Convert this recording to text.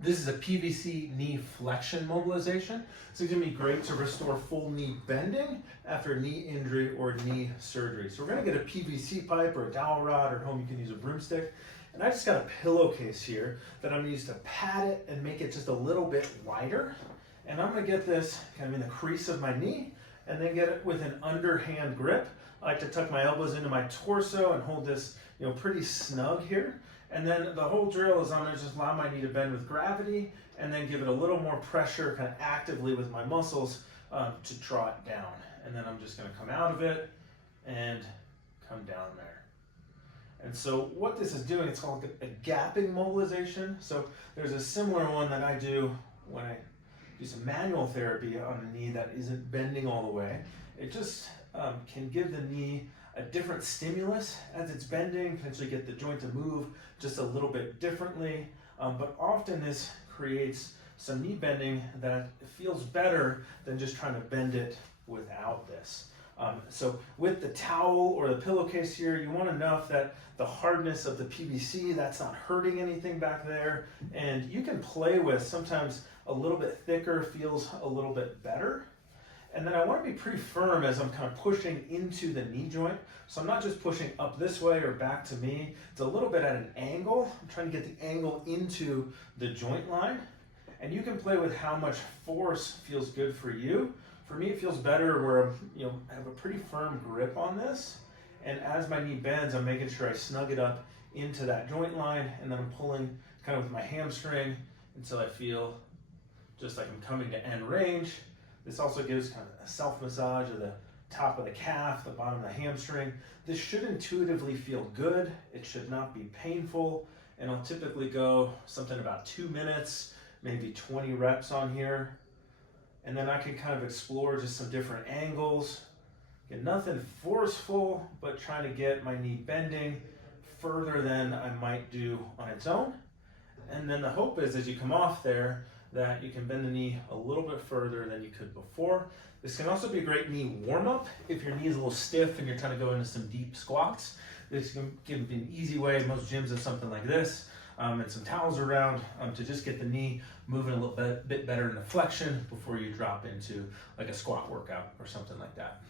This is a PVC knee flexion mobilization. So it's gonna be great to restore full knee bending after a knee injury or knee surgery. So we're gonna get a PVC pipe or a dowel rod, or at home you can use a broomstick. And I just got a pillowcase here that I'm gonna use to pad it and make it just a little bit wider. And I'm gonna get this kind of in the crease of my knee and then get it with an underhand grip. I like to tuck my elbows into my torso and hold this, pretty snug here. And then the whole drill is on there, just allow my knee to bend with gravity and then give it a little more pressure kind of actively with my muscles to draw it down. And then I'm just gonna come out of it and come down there. And so what this is doing, it's called a gapping mobilization. So there's a similar one that I do when I do some manual therapy on a knee that isn't bending all the way. It just can give the knee a different stimulus as it's bending, potentially get the joint to move just a little bit differently. But often this creates some knee bending that feels better than just trying to bend it without this. So with the towel or the pillowcase here, you want enough that the hardness of the PVC, that's not hurting anything back there. And you can play with, sometimes a little bit thicker feels a little bit better. And then I want to be pretty firm as I'm kind of pushing into the knee joint. So I'm not just pushing up this way or back to me. It's a little bit at an angle. I'm trying to get the angle into the joint line. And you can play with how much force feels good for you. For me, it feels better where I have a pretty firm grip on this. And as my knee bends, I'm making sure I snug it up into that joint line. And then I'm pulling kind of with my hamstring until I feel just like I'm coming to end range. This also gives kind of a self-massage of the top of the calf, the bottom of the hamstring. This should intuitively feel good. It should not be painful. And I'll typically go something about 2 minutes, maybe 20 reps on here. And then I can kind of explore just some different angles. Get nothing forceful, but trying to get my knee bending further than I might do on its own. And then the hope is as you come off there, that you can bend the knee a little bit further than you could before. This can also be a great knee warm-up if your knee is a little stiff and you're trying to go into some deep squats. This can be an easy way. Most gyms have something like this and some towels around to just get the knee moving a little bit better in the flexion before you drop into like a squat workout or something like that.